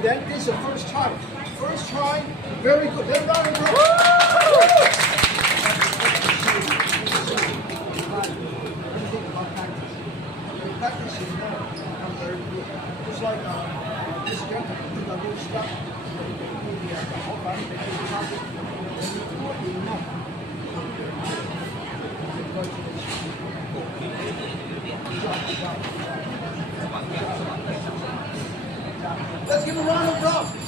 And then this is the first try. First try, very good. Then round and round. Everything about practice. When you practice, you know, I'm very good. Just like this gentleman, he got good stuff. Let's give a round of applause.